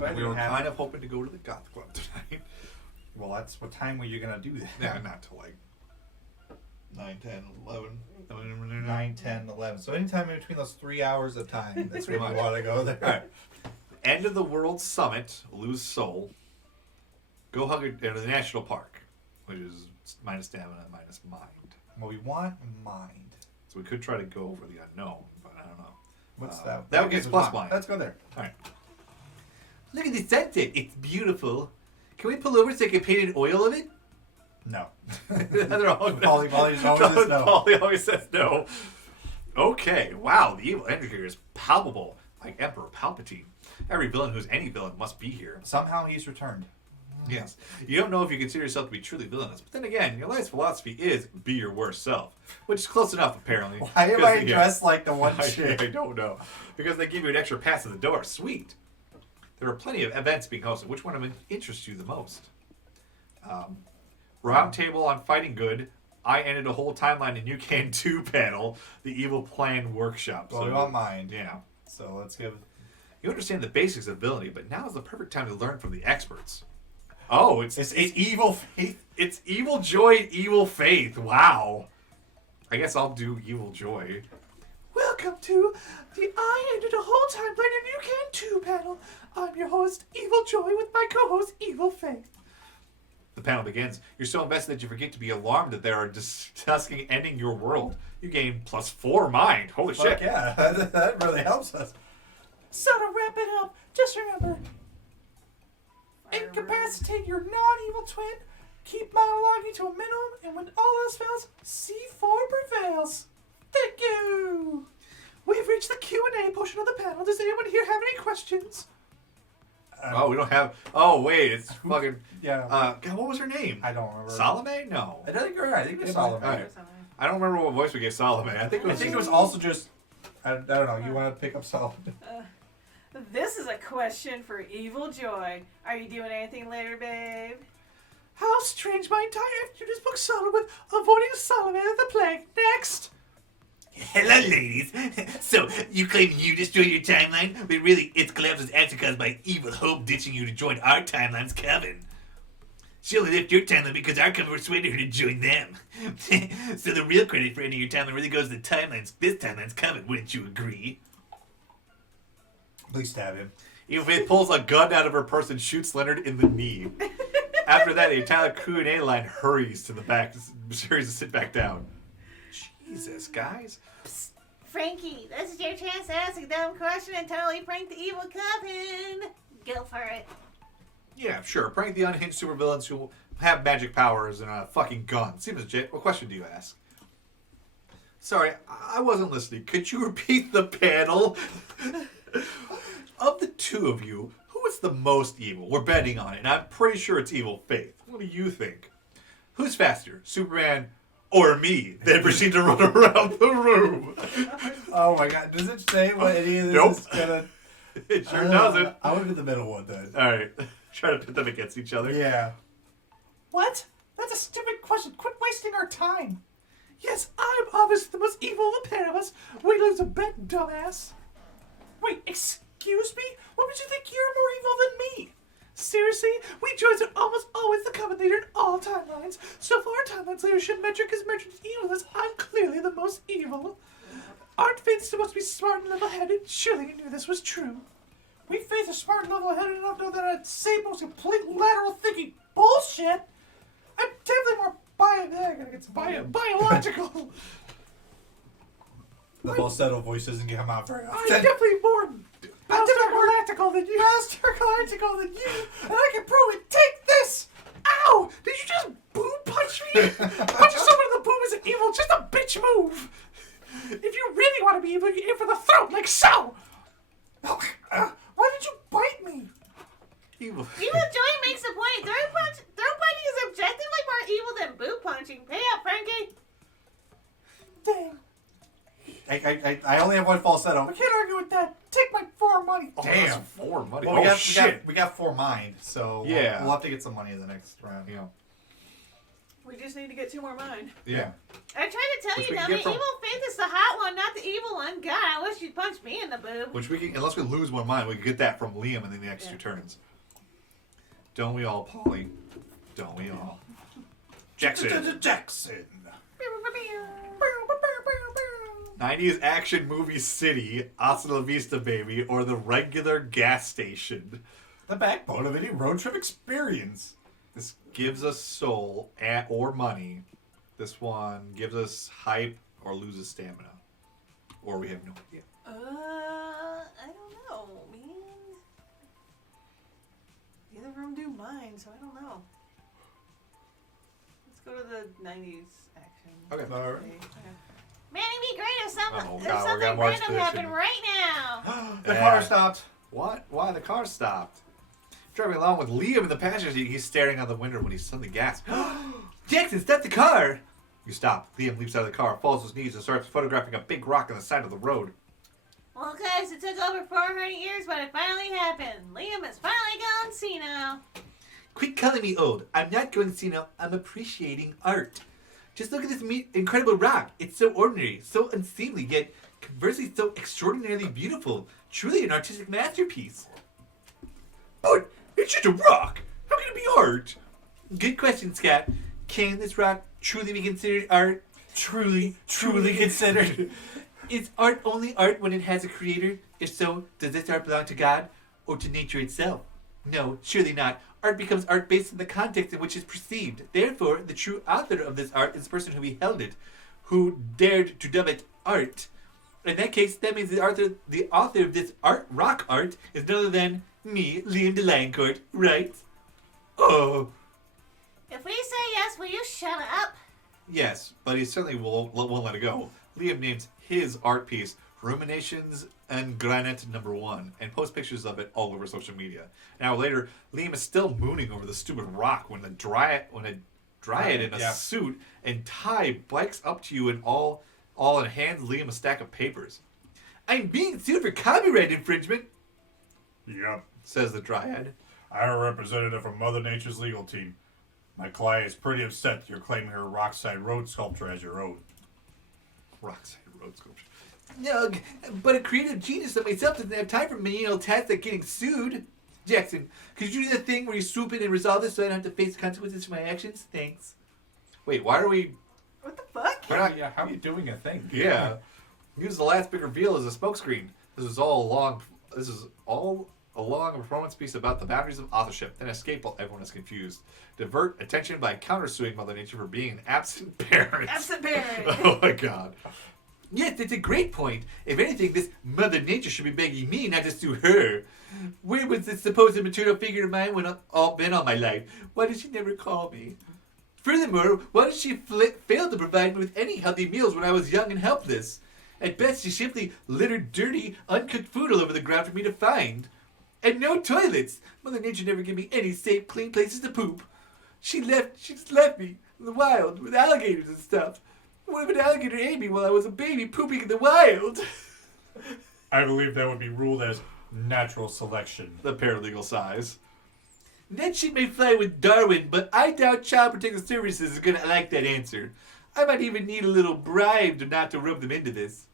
So we were kind of hoping to go to the goth club tonight. Well, that's what time were you gonna do that? Yeah, not till like 9, 10, 11. 9, 10, 11. So anytime in between those 3 hours of time, that's when Pretty you much. want to go there. All right. End of the World Summit, lose soul. Go hug it at the national park, which is minus stamina, minus mind. Well, we want mind. So we could try to go over the unknown, but I don't know. What's that? That gets plus mind. Let's go there. All right. Look at the sunset. It's beautiful. Can we pull over so I can paint an oil of it? No. Polly always says no. Okay. Wow. The evil energy here is palpable, like Emperor Palpatine. Every villain who's any villain must be here. Somehow he's returned. Yes. You don't know if you consider yourself to be truly villainous, but then again, your life's philosophy is be your worst self, which is close enough, apparently. Why am I dressed like the one chick? I don't know. Because they give you an extra pass at the door. Sweet. There are plenty of events being hosted. Which one of them interests you the most? Roundtable on Fighting Good. I ended a whole timeline and you can too panel. The Evil Plan Workshop. Well, we want mind. Yeah. So let's give... You understand the basics of villainy, but now is the perfect time to learn from the experts. Oh, it's evil faith. It's evil joy, evil faith. Wow. I guess I'll do evil joy. Welcome to the I Ended a Whole Timeline and You Can Too panel. I'm your host, Evil Joy, with my co-host, Evil Faith. The panel begins. You're so invested that you forget to be alarmed that they are discussing ending your world. You gain +4 mind. Holy shit. Yeah, that really helps us. So to wrap it up, just remember, incapacitate your non-evil twin, keep monologuing to a minimum, and when all else fails, C4 prevails. Thank you. We've reached the Q&A portion of the panel. Does anyone here have any questions? We don't have... Oh, wait, it's fucking... Yeah. God, what was her name? I don't remember. Salome? No. I think you're right. I think it was Salome. All right. I don't remember what voice we gave Salome. I think it was also just... I don't know. You want to pick up Salome? This is a question for Evil Joy. Are you doing anything later, babe? How strange my entire afternoon is booked solid with avoiding Salome and the plague. Next! Hello, ladies. So, you claim you destroy your timeline, but really, its collapse was actually caused by Evil Hope ditching you to join our timeline's coven. She only left your timeline because our coven persuaded her to join them. So the real credit for ending your timeline really goes to this timeline's coven, wouldn't you agree? Please stab him. Evil Faith pulls a gun out of her purse and shoots Leonard in the knee. After that, the entire Q&A line hurries to the back, hurries to sit back down. Jesus, guys. Psst, Frankie, this is your chance to ask a dumb question and totally prank the evil coven. Go for it. Yeah, sure. Prank the unhinged supervillains who have magic powers and a fucking gun. Seems legit. What question do you ask? Sorry, I wasn't listening. Could you repeat the panel? Of the two of you, who is the most evil? We're betting on it, and I'm pretty sure it's Evil Faith. What do you think? Who's faster, Superman or me? Then proceed to run around the room. Oh my god, does it say what any of this Nope. is gonna... It sure doesn't. I would do the middle one then. Alright, try to pit them against each other. Yeah. What? That's a stupid question. Quit wasting our time. Yes, I'm obviously the most evil of the pair of us. We lose a bet, dumbass. Wait, excuse me? What would you think you're more evil than me? Seriously? We Joys are almost always the common leader in all timelines. So for our timeline's leadership metric is measured as evilness, I'm clearly the most evil. Aren't Faith supposed to be smart and level-headed? Surely you knew this was true. We Faith are smart and level-headed enough to know that I'd say most complete lateral thinking bullshit. I'm definitely more biological. The falsetto voice doesn't come out very often. I'm definitely more galactical than you. Galactical than you, and I can prove it. Take this! Ow! Did you just boob punch me? Punching someone in the boob isn't evil, just a bitch move. If you really want to be evil, you aim for the throat, like so. Why did you bite me? Evil. Evil Joy makes a point. Throat biting is objectively more evil than boot punching. Pay up, Frankie. Dang. I only have one falsetto. We can't argue with that. Take my 4 money. Oh, damn. That's 4 money. Well, shit. we got 4 mind, so yeah. we'll have to get some money in the next round. Yeah. We just need to get 2 more mine. Yeah. I tried to tell Which you, we can dummy. get from- Evil Faith is the hot one, not the evil one. God, I wish you'd punch me in the boob. Which we can, unless we lose one mind, we can get that from Liam in the next 2 turns. Don't we all, Polly? Don't we all? Jackson. Jackson. 90s action movie city, Hasta La Vista Baby, or the regular gas station. The backbone of any road trip experience. This gives us soul or money. This one gives us hype or loses stamina. Or we have no idea. I don't know, man. Neither of them do mine, so I don't know. Let's go to the 90s action. Okay. All right. Man, it'd be great if something, Oh, if God, we're something getting more random expedition. happened right now. The car stopped. What? Why? The car stopped. Driving along with Liam in the passenger seat, he's staring out the window when he suddenly gasps. Jackson, stop the car! You stop. Liam leaps out of the car, falls to his knees, and starts photographing a big rock on the side of the road. Well, guys, it took over 400 years, but it finally happened. Liam is finally gone senile. Quit calling me old. I'm not going senile. I'm appreciating art. Just look at this incredible rock. It's so ordinary, so unseemly, yet conversely so extraordinarily beautiful. Truly an artistic masterpiece. But it's just a rock. How can it be art? Good question, Scott. Can this rock truly be considered art? Truly considered. Is art only art when it has a creator? If so, does this art belong to God or to nature itself? No, surely not. Art becomes art based on the context in which it's perceived. Therefore, the true author of this art is the person who beheld it, who dared to dub it art. In that case, that means the author of this rock art, is none other than me, Liam de Lancourt, right? Oh. If we say yes, will you shut up? Yes, but he certainly won't let it go. Liam names his art piece Ruminations and Granite #1 and posts pictures of it all over social media. An hour later, Liam is still mooning over the stupid rock when a dryad in a suit and tie bikes up to you and all and hands Liam a stack of papers. I'm being sued for copyright infringement. Yep. Says the dryad. I'm a representative from Mother Nature's legal team. My client is pretty upset that you're claiming her Rockside Road sculpture as your own. Rockside Road sculpture. No, but a creative genius like myself doesn't have time for menial tasks like getting sued. Jackson, could you do that thing where you swoop in and resolve this so I don't have to face consequences for my actions? Thanks. Wait, why are we... What the fuck? We're not... Yeah, how are you doing a thing? Yeah. Use the last big reveal as a smokescreen. This is all along a performance piece about the boundaries of authorship, then escape while everyone is confused. Divert attention by countersuing Mother Nature for being an absent parent. Absent parent. Oh my god. Yes, that's a great point. If anything, this Mother Nature should be begging me not to sue her. Where was this supposed maternal figure of mine been all my life? Why did she never call me? Furthermore, why did she fail to provide me with any healthy meals when I was young and helpless? At best, she simply littered dirty, uncooked food all over the ground for me to find. And no toilets. Mother Nature never gave me any safe, clean places to poop. She just left me in the wild with alligators and stuff. What if an alligator ate me while I was a baby pooping in the wild? I believe that would be ruled as natural selection. The paralegal sighs. That shit may fly with Darwin, but I doubt Child Protective Services is gonna like that answer. I might even need a little bribe not to rub them into this.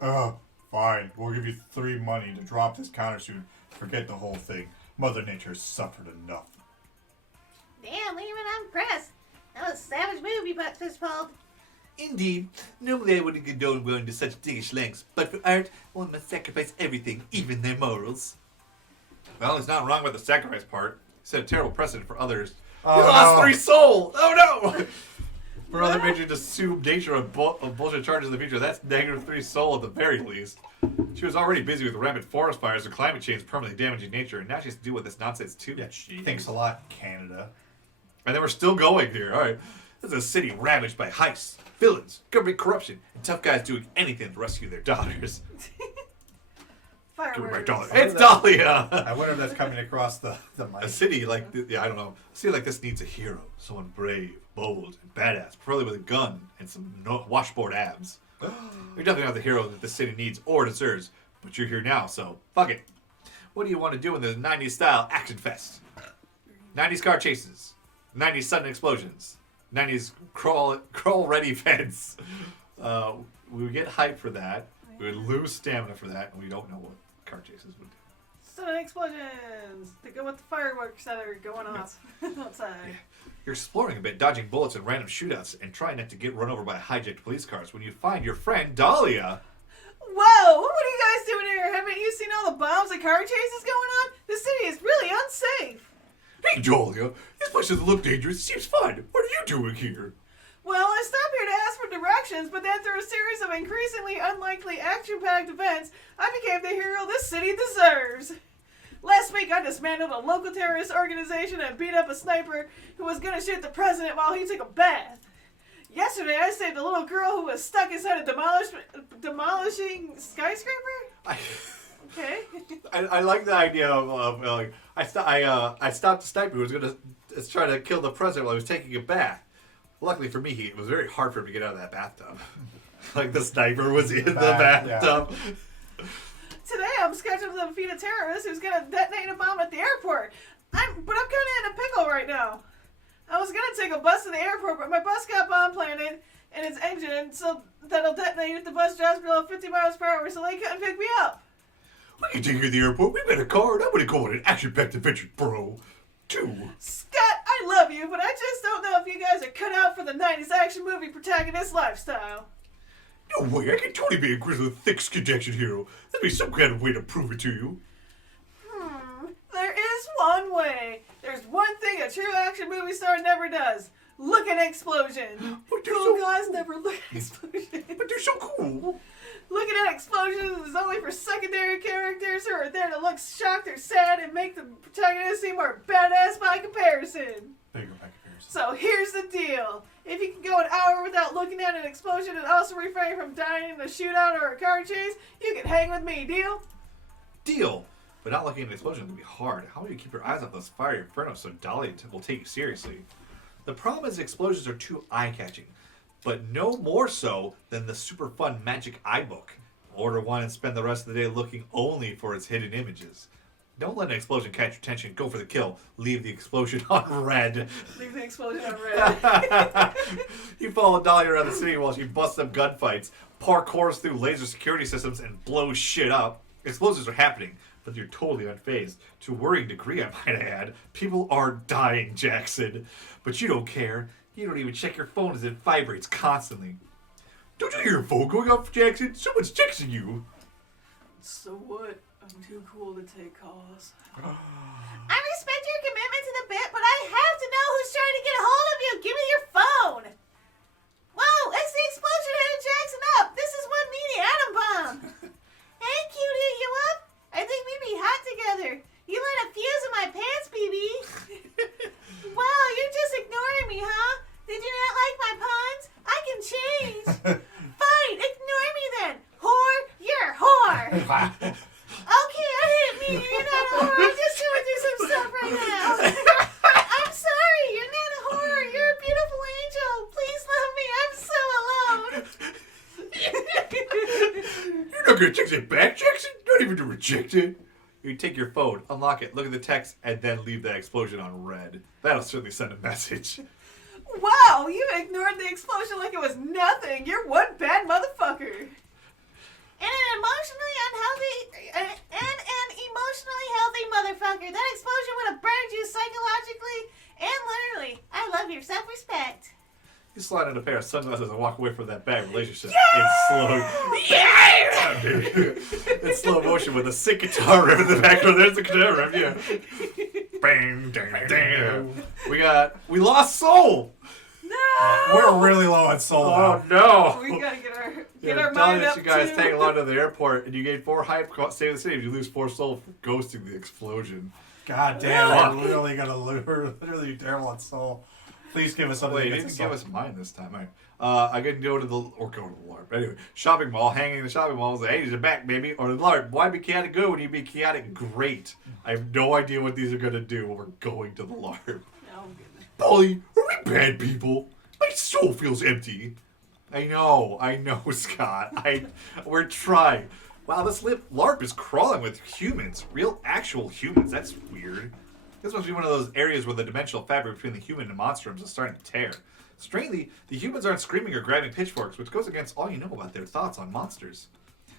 Fine. We'll give you 3 money to drop this countersuit. Forget the whole thing. Mother Nature has suffered enough. Damn, Liam, I'm impressed. That was a savage move you fist pulled. Indeed, normally I wouldn't condone going to such dickish lengths, but for art, one must sacrifice everything, even their morals. Well, he's not wrong with the sacrifice part. He set a terrible precedent for others. Oh, He lost no. 3 soul! Oh no! For other major to sue nature of bullshit charges in the future, that's -3 soul at the very least. She was already busy with rampant forest fires and climate change permanently damaging nature, and now she has to deal with this nonsense too. Yeah, thanks a lot, Canada. And then we're still going here. All right. This is a city ravaged by heists, villains, government corruption, and tough guys doing anything to rescue their daughters. Give me my daughter. Fireworks. It's Dahlia! I wonder if that's coming across the A mic. city like, I don't know. A city like this needs a hero. Someone brave, bold, and badass, preferably with a gun and some washboard abs. You're definitely not the hero that this city needs or deserves, but you're here now, so fuck it. What do you want to do in the 90s style action fest? 90s car chases, 90s sudden explosions, 90s crawl ready events. We would get hype for that. We would lose stamina for that, and we don't know what car chases would do. Sudden explosions to go with the fireworks that are going off outside. You're exploring a bit, dodging bullets and random shootouts, and trying not to get run over by hijacked police cars when you find your friend Dahlia. Whoa! What are you guys doing here? Haven't you seen all the bombs and car chases going on? The city is really unsafe. Hey, Dahlia, this place doesn't look dangerous. It seems fun. What are you doing here? Well, I stopped here to ask for directions, but then through a series of increasingly unlikely action-packed events, I became the hero this city deserves. Last week, I dismantled a local terrorist organization and beat up a sniper who was going to shoot the president while he took a bath. Yesterday, I saved a little girl who was stuck inside a demolishing skyscraper. Okay. I like the idea of like I stopped the sniper who was going to try to kill the president while he was taking a bath. Luckily for me, it was very hard for him to get out of that bathtub. Like the sniper was in the bathtub. Yeah. Today, I'm scheduled to defeat a terrorist who's going to detonate a bomb at the airport. But I'm kind of in a pickle right now. I was going to take a bus to the airport, but my bus got bomb planted in its engine, so that'll detonate if the bus drops below 50 miles per hour, so they couldn't pick me up. We can take you to the airport. We got a car, and I'm going to call it an action-packed adventure, bro. 2. Scott, I love you, but I just don't know if you guys are cut out for the 90s action movie protagonist lifestyle. No way, I can totally be a grizzly, thick-skinned action hero. There'd be some kind of way to prove it to you. There is one way. There's one thing a true action movie star never does. Look at an explosion. But they're Cool so guys cool. never look at explosions. But they're so cool. Looking at explosions is only for secondary characters who are there to look shocked or sad and make the protagonist seem more badass by comparison. There you go, by comparison. So here's the deal. If you can go an hour without looking at an explosion and also refrain from dying in a shootout or a car chase, you can hang with me, deal? Deal. But not looking at an explosion would be hard. How do you keep your eyes off those fiery infernos so Dahlia will take you seriously? The problem is explosions are too eye-catching, but no more so than the super fun Magic Eye Book. Order one and spend the rest of the day looking only for its hidden images. Don't let an explosion catch your attention. Go for the kill. Leave the explosion on red. Leave the explosion on red. You follow Dahlia around the city while she busts up gunfights, parkours through laser security systems, and blows shit up. Explosions are happening, but you're totally unfazed. To a worrying degree, I might add. People are dying, Jackson. But you don't care. You don't even check your phone as it vibrates constantly. Don't you hear your phone going off, Jackson? Someone's texting you. So what? I'm too cool to take calls. I respect your commitment to the bit, but I have to know who's trying to get a hold of you. Give me your phone. Whoa, it's the explosion headed Jackson up. This is one meaty atom bomb. Hey, cutie, you up? I think we'd be hot together. You lit a fuse in my pants, BB. Wow, you're just ignoring me, huh? Did you not like my puns? I can change. Fine, ignore me then. Whore, you're a whore. Okay, I didn't mean you're not a whore. I'm just going through some stuff right now. I'm sorry, you're not a whore. You're a beautiful angel. Please love me. I'm so alone. You're not going to text it back, Jackson? Not even to reject it. You take your phone, unlock it, look at the text, and then leave the explosion on red. That'll certainly send a message. Wow, you ignored the explosion like it was nothing. You're one bad motherfucker. And an emotionally healthy motherfucker. That explosion would have burned you psychologically and literally. I love your self-respect. You slide on a pair of sunglasses and walk away from that bad relationship in slow motion with a sick guitar riff in the background. There's the guitar riff, yeah. Bang, dang, dang. We lost Soul. No! We're really low on soul Oh now. no. We gotta get our Yeah, mind that up you guys too. tag along to the airport and you gain 4 hype, save the city. If you lose 4 soul for ghosting the explosion. God damn, we're literally gonna lose. We're literally terrible on soul. Please give us something. Wait, you that didn't gets give us us mine this time. I can go to the LARP. Anyway, shopping mall, hanging in the shopping mall. Say, hey, you're back, baby. Or the LARP. Why be chaotic good when you be chaotic great? I have no idea what these are gonna do when we're going to the LARP. Oh, goodness. Polly, are we bad people? My soul feels empty. I know, Scott. We're trying. Wow, this LARP is crawling with humans. Real, actual humans. That's weird. This must be one of those areas where the dimensional fabric between the human and monster is starting to tear. Strangely, the humans aren't screaming or grabbing pitchforks, which goes against all you know about their thoughts on monsters.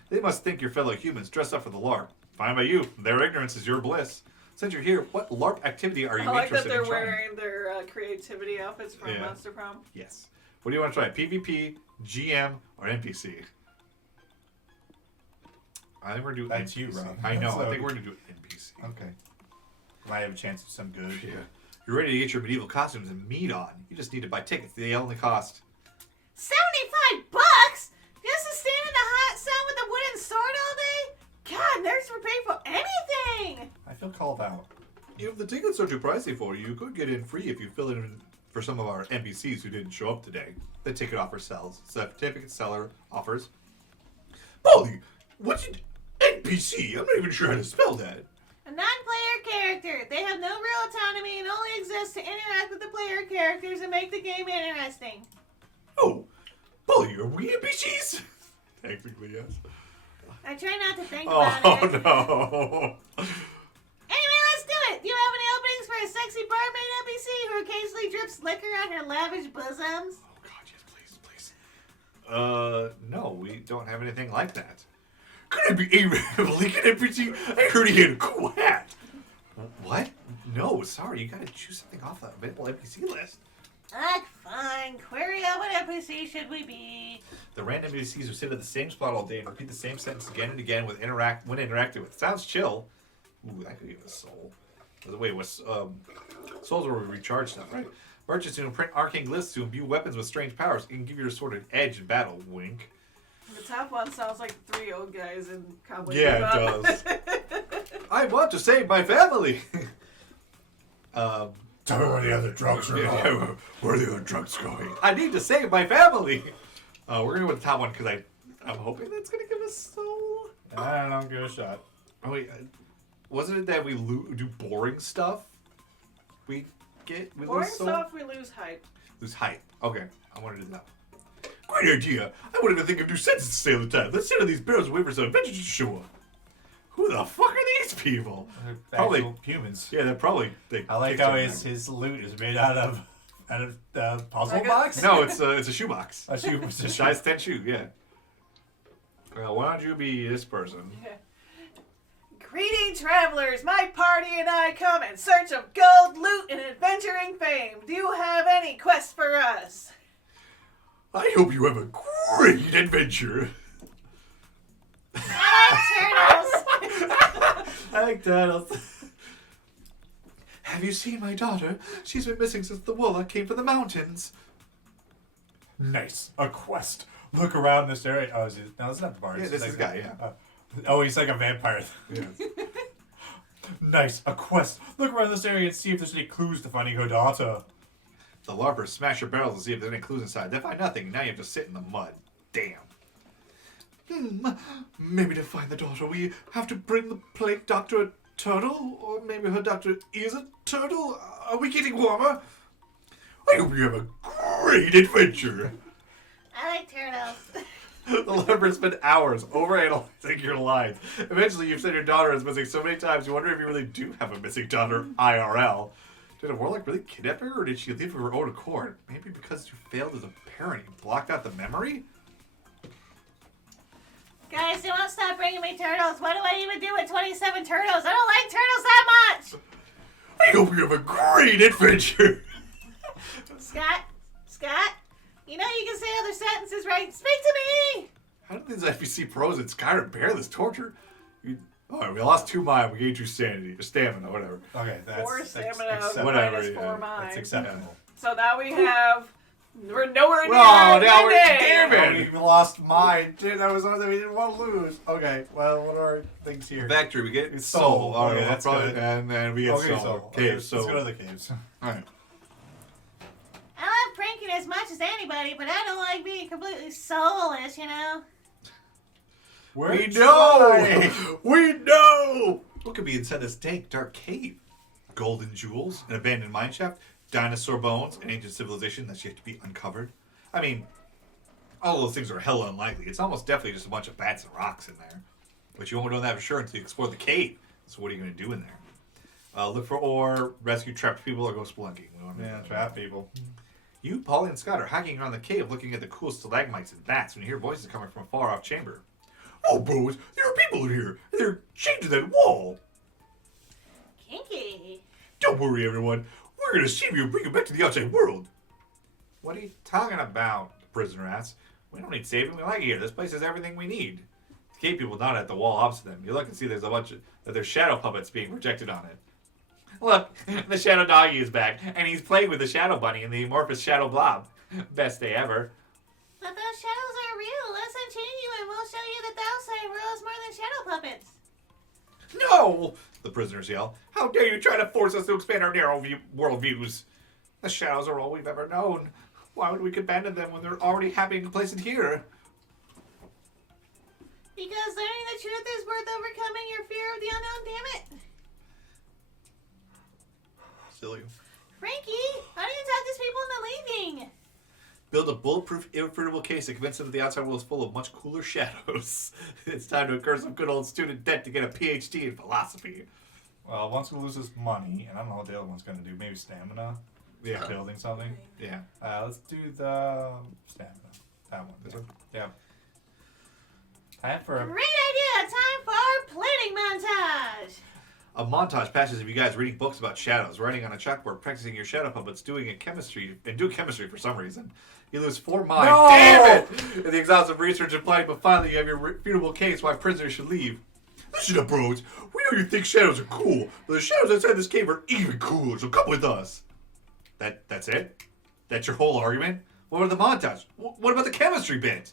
They must think your fellow humans dress up for the LARP. Fine by you. Their ignorance is your bliss. Since you're here, what LARP activity are you I like that interested they're in trying? wearing their creativity outfits from Yeah. Monster Prom. Yes. What do you want to try? PvP, GM, or NPC? I think we're doing That's NPC. you, Rob. I know. So- I think we're going to do NPC. Okay. Might have a chance of some good. Yeah. You're ready to get your medieval costumes and meat on. You just need to buy tickets. They only cost... $75 just to stand in the hot sun with a wooden sword all day? God, nerds were paid for anything. I feel called out. If the tickets are too pricey for you, you could get in free if you fill in for some of our NPCs who didn't show up today. The ticket offer sells. Certificate seller offers. Polly, what's an NPC? I'm not even sure how to spell that. A non-player character. They have no real autonomy and only exist to interact with the player characters and make the game interesting. Oh, Polly, are we NPCs? Technically, yes. I try not to think Oh, about it. no. Anyway, let's do it. Do you have any openings for a sexy barmaid NPC who occasionally drips liquor on her lavish bosoms? Oh, God, yes, please, please. No, we don't have anything like that. Could it be a Lincoln NPC? I heard he had a cool hat. What? No, sorry, you gotta choose something off the available NPC list. Ugh, fine. Query out what NPC should we be? The random NPCs who sit at the same spot all day and repeat the same sentence again and again when interacted with. Sounds chill. Ooh, that could give us soul. Wait, what's souls are recharge stuff, right? Merchants who print arcane glyphs to imbue weapons with strange powers and give your sword an edge in battle. Wink. The top one sounds like 3 old guys in cowboy Yeah, bebop. it does. I want to save my family. Tell me where the other drugs are going. Where are the other drugs going? I need to save my family. We're gonna go with the top one because I'm hoping that's gonna give us soul. I don't know, give it a shot. Oh wait, wasn't it that we do boring stuff? We Boring lose soul? stuff, we lose hype. Lose height. Okay, I want to do that. Great idea. I wouldn't even think of new sentences to say all the time. Let's sit on these barrels and wait for some adventures to show up. Who the fuck are these people? Probably Actual humans. Yeah, they're probably. I like how his loot is made out of puzzle box. No, it's a shoebox. A shoe. It's a size 10 shoe. Yeah. Well, why don't you be this person? Greeting travelers, my party and I come in search of gold, loot, and adventuring fame. Do you have any quests for us? I hope you have a great adventure. I I like turtles. Have you seen my daughter? She's been missing since the warlock came from the mountains. Nice. A quest. Look around this area. Oh, is it? No, it's not the bar. Yeah, It's this like is the guy, yeah. Oh, he's like a vampire. Yeah. Nice. A quest. Look around this area and see if there's any clues to finding her daughter. The larpers smash your barrels to see if there's any clues inside. They find nothing. Now you have to sit in the mud. Damn. Maybe to find the daughter, we have to bring the plague doctor a turtle? Or maybe her doctor is a turtle? Are we getting warmer? I hope you have a great adventure. like turtles. The leopard spent hours overanalyzing your lines. Eventually, you've said your daughter is missing so many times, you wonder if you really do have a missing daughter, IRL. Did a warlock really kidnap her, or did she leave of her own accord? Maybe because you failed as a parent, you blocked out the memory? Guys, they won't stop bringing me turtles. What do I even do with 27 turtles? I don't like turtles that much. I hope you have a great adventure. Scott, you know you can say other sentences, right? Speak to me. How did these FBC pros in Skyrim bear this torture? Alright, we lost 2 mind, we gained 2 sanity, or stamina, whatever. Okay, that's 4 stamina, acceptable. Whatever, minus yeah. 4 mind. That's acceptable. So now we have. We're nowhere near. Oh, now we're ending. damn Oh, it! we lost mine. Dude, that was one that we didn't want to lose. Okay, well, what are our things here? Victory, we get It's soul. soul. Alright, Okay, that's that's probably, good. and then we get Okay, soul. so Okay, let's so. go to the caves. Alright. I love pranking as much as anybody, but I don't like being completely soulless, you know? We know! We know! What could be inside this dank, dark cave? Golden jewels, an abandoned mine shaft, dinosaur bones, an ancient civilization that's yet to be uncovered. I mean, all those things are hella unlikely. It's almost definitely just a bunch of bats and rocks in there. But you won't know that for sure until you explore the cave. So what are you going to do in there? Look for ore, rescue trapped people, or go spelunking. We want to Yeah, trap people. You, Polly, and Scott are hiking around the cave looking at the cool stalagmites and bats when you hear voices coming from a far off chamber. Oh, bros, there are people in here, and they're chained to that wall. Kinky. Don't worry, everyone. We're going to save you and bring you back to the outside world. What are you talking about? The prisoner asks. We don't need saving. We like it here. This place has everything we need. The cave people nod at the wall opposite them. You look and see there's a bunch of there's shadow puppets being projected on it. Look, the shadow doggy is back, and he's playing with the shadow bunny and the amorphous shadow blob. Best day ever. But those shadows are real. Let's unchain you and we'll show you that the outside world is more than shadow puppets. No! The prisoners yell. How dare you try to force us to expand our narrow world views? The shadows are all we've ever known. Why would we abandon them when they're already happy and complacent here? Because learning the truth is worth overcoming your fear of the unknown, damn it. Silly. Frankie, how do you talk these people into leaving? Build a bulletproof, irrefutable case to convince them that the outside world is full of much cooler shadows. It's time to incur some good old student debt to get a PhD in philosophy. Well, once he loses money, and I don't know what the other one's going to do. Maybe stamina? Yeah. Building something? Yeah. Let's do the stamina. That one. This one? Yeah. Time for a... Great idea! Time for our planning montage! A montage passes of you guys reading books about shadows, writing on a chalkboard, practicing your shadow puppets, doing chemistry for some reason. You lose 4 minds. No! Damn it! In the exhaustive research and planning, but finally you have your refutable case why prisoners should leave. Listen up, bros. We know you think shadows are cool, but the shadows outside this cave are even cooler, so come with us. That's it? That's your whole argument? What about the montage? What about the chemistry bit?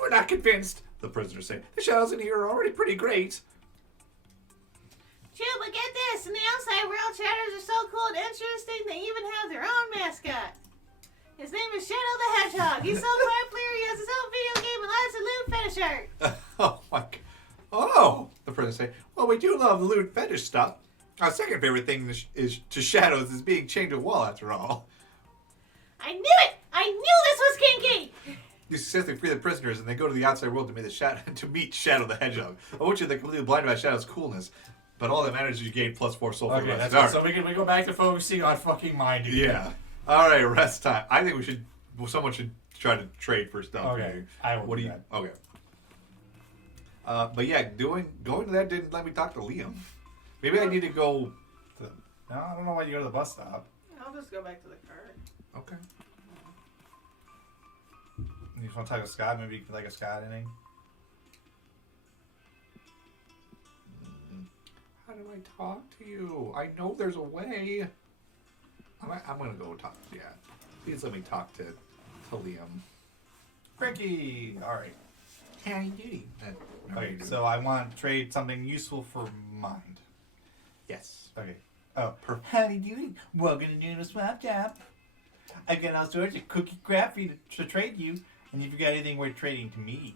We're not convinced, the prisoners say. The shadows in here are already pretty great. True, but get this. In the outside world, shadows are so cool and interesting they even have their own mascot. His name is Shadow the Hedgehog. He's so popular he has his own video game and lots of loot fetish art. Oh, my God. Oh, the prisoners say. Well, we do love the loot fetish stuff. Our second favorite thing is to shadows is being chained to a wall, after all. I knew it! I knew this was kinky! You successfully free the prisoners, and they go to the outside world to meet Shadow the Hedgehog. I want you to think completely blind about Shadow's coolness, but all that matters is you gain +4 soul for the Okay, rest. that's good. So we go back to focusing on fucking minding. Yeah. All right, rest time. I think someone should try to trade for stuff. Okay, I will What do do you? that. Okay. But yeah, going to that didn't let me talk to Liam. Maybe I need to go. No, I don't know why you go to the bus stop. I'll just go back to the car. Okay. You just want to talk to Scott? Maybe you could like a Scott inning? How do I talk to you? I know there's a way. I'm gonna go talk. Yeah. Please let me talk to Liam. Frankie! Alright. How you doing? Okay, so I want to trade something useful for mind. Yes. Okay. Oh, Perfect. how you doing? Welcome to Noodle Swap Shop. I've got all sorts of cookie crap for you to trade you, and if you got anything worth trading to me.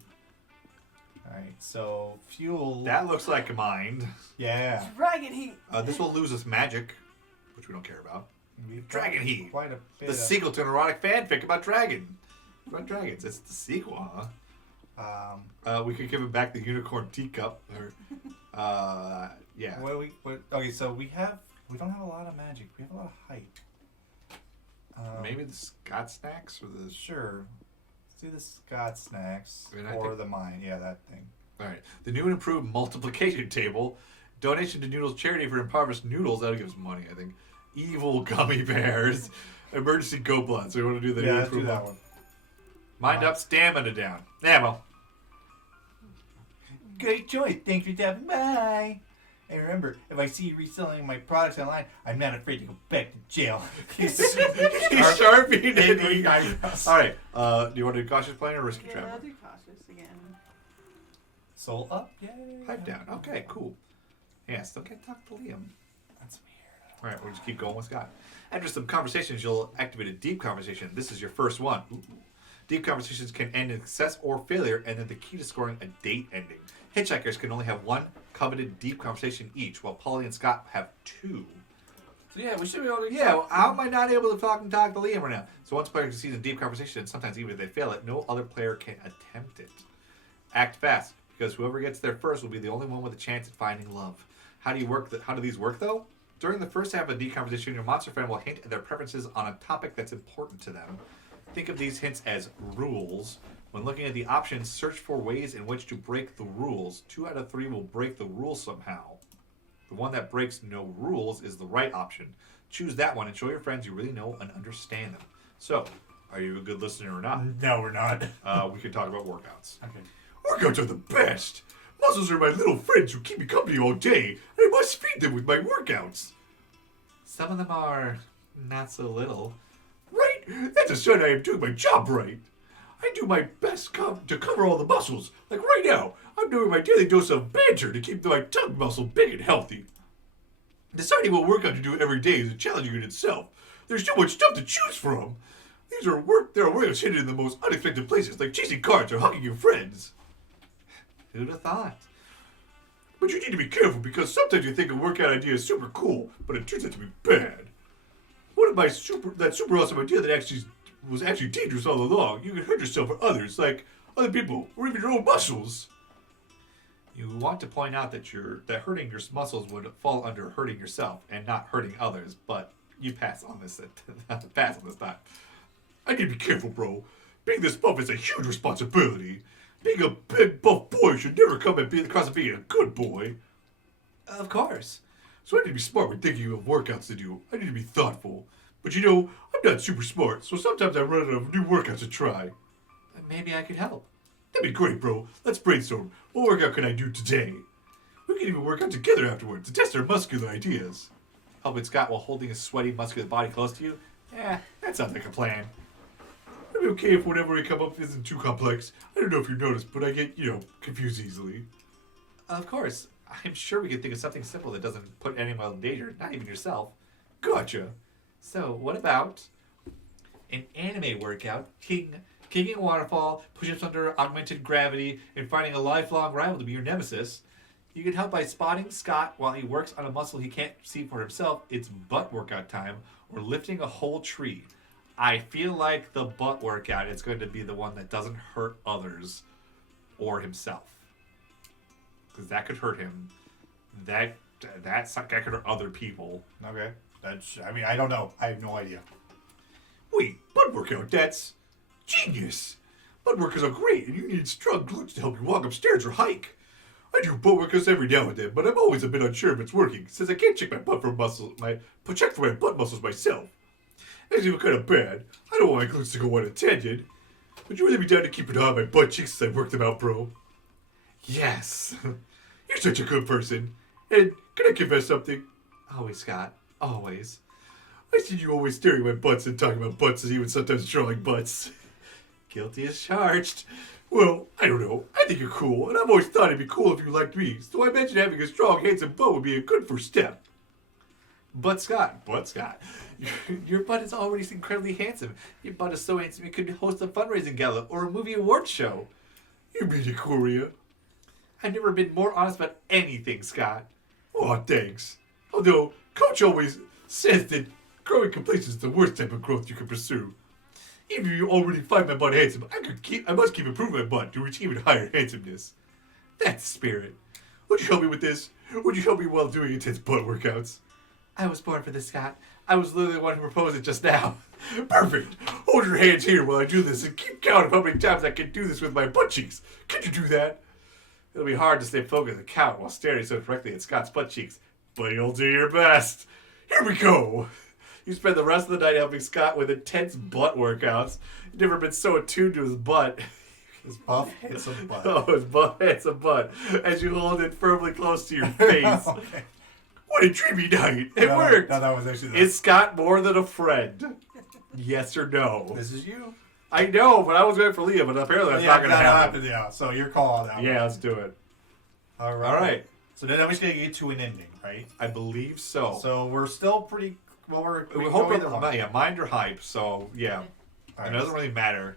Alright, so fuel. That looks like mine. Yeah. Dragon heat. This will lose us magic, which we don't care about. Dragon Heat. Quite a bit The sequel to an erotic fanfic about dragons. It's the sequel, huh? We could give him back the unicorn teacup. Or, yeah. Okay, so we don't have a lot of magic. We have a lot of hype. Maybe the Scott snacks or the. Sure. Let's do the Scott snacks I mean, I or think- the mine. Yeah, that thing. All right. The new and improved multiplication table. Donation to Noodles charity for impoverished noodles. That'll give us money, I think. Evil gummy bears. Emergency goat blood. So we want to do the new Yeah, let's do improved that one. Mind up, stamina down. Ammo. Great choice. Thanks for stopping by. And remember, if I see you reselling my products online, I'm not afraid to go back to jail. He's sharpie Angry it. eyebrows. All right. Do you want to do cautious playing or risky Yeah, I'll travel? do cautious again. Soul up? Yay. Pipe down. Okay, cool. Yeah, still can't talk to Liam. That's weird. All right, we'll just keep going with Scott. After some conversations, you'll activate a deep conversation. This is your first one. Ooh. Deep conversations can end in success or failure, and then the key to scoring a date ending. Hitchhikers can only have one coveted deep conversation each, while Polly and Scott have 2. So yeah, we should be able to. Yeah, well, how am I not able to talk to Liam right now? So once players succeed in deep conversation, sometimes even if they fail it, no other player can attempt it. Act fast, because whoever gets there first will be the only one with a chance at finding love. How do these work though? During the first half of the conversation, your monster friend will hint at their preferences on a topic that's important to them. Think of these hints as rules. When looking at the options, search for ways in which to break the rules. 2 out of 3 will break the rules somehow. The one that breaks no rules is the right option. Choose that one and show your friends you really know and understand them. So, are you a good listener or not? No, we're not. We can talk about workouts. Okay. Workouts are the best. Muscles are my little friends who keep me company all day, and I must feed them with my workouts. Some of them are not so little. Right? That's a sign I am doing my job right. I do my best to cover all the muscles. Like right now, I'm doing my daily dose of banter to keep my tongue muscle big and healthy. Deciding what workout to do every day is a challenge in itself. There's so much stuff to choose from. There are workouts hidden in the most unexpected places, like chasing cards or hugging your friends. Who'd have thought? But you need to be careful because sometimes you think a workout idea is super cool, but it turns out to be bad. One of my super awesome idea that was actually dangerous all along. You can hurt yourself or others, like other people, or even your own muscles. You want to point out that hurting your muscles would fall under hurting yourself and not hurting others, but you pass on this time. I need to be careful, bro. Being this buff is a huge responsibility. Being a big buff boy should never come and be the cost of being a good boy. Of course. So I need to be smart when thinking of workouts to do. I need to be thoughtful. But you know, I'm not super smart, so sometimes I run out of new workouts to try. Maybe I could help. That'd be great, bro. Let's brainstorm. What workout can I do today? We can even work out together afterwards to test our muscular ideas. Helping Scott while holding his sweaty, muscular body close to you? That sounds like a plan. I'd be okay if whatever I come up with isn't too complex. I don't know if you noticed, but I get, confused easily. Of course. I'm sure we could think of something simple that doesn't put anyone in danger, not even yourself. Gotcha. So, what about an anime workout? Kicking a waterfall, push-ups under augmented gravity, and finding a lifelong rival to be your nemesis. You can help by spotting Scott while he works on a muscle he can't see for himself. It's butt workout time, or lifting a whole tree. I feel like the butt workout is going to be the one that doesn't hurt others or himself. Because that could hurt him. That could hurt other people. Okay. I don't know. I have no idea. Wait, butt workout, that's genius. Butt workouts are great, and you need strong glutes to help you walk upstairs or hike. I do butt workouts every now and then, but I'm always a bit unsure if it's working, since I can't check check for my butt muscles myself. That's even kind of bad. I don't want my glutes to go unattended. Would you really be down to keep an eye on my butt cheeks as I work them out, bro? Yes. You're such a good person. And can I confess something? Always, Scott. Always. I see you always staring at my butts and talking about butts and even sometimes drawing butts. Guilty as charged. Well, I don't know. I think you're cool, and I've always thought it'd be cool if you liked me, so I imagine having a strong, handsome butt would be a good first step. But Scott, your butt is already incredibly handsome. Your butt is so handsome you could host a fundraising gala or a movie awards show. You mean it, Korea? I've never been more honest about anything, Scott. Aw, thanks. Although, Coach always says that growing complacence is the worst type of growth you can pursue. Even if you already find my butt handsome, I must keep improving my butt to reach even higher handsomeness. That's the spirit. Would you help me with this? Would you help me while doing intense butt workouts? I was born for this, Scott. I was literally the one who proposed it just now. Perfect. Hold your hands here while I do this and keep count of how many times I can do this with my butt cheeks. Can you do that? It'll be hard to stay focused and count while staring so directly at Scott's butt cheeks, but you'll do your best. Here we go. You spend the rest of the night helping Scott with intense butt workouts. You've never been so attuned to his butt. His buff, handsome butt. Oh, his butt, handsome butt. As you hold it firmly close to your face. Okay. What a dreamy night. It worked. No, that was actually Is Scott more than a friend? Yes or no? This is you. I know, but I was going for Leah, but apparently that's not going to happen. Yeah, so your call on that one. Yeah, let's do it. All right. All right. So then I'm just going to get to an ending, right? I believe so. So we're still pretty... Well, we we can hope go either one. mind or hype, so yeah. All It right. doesn't really matter.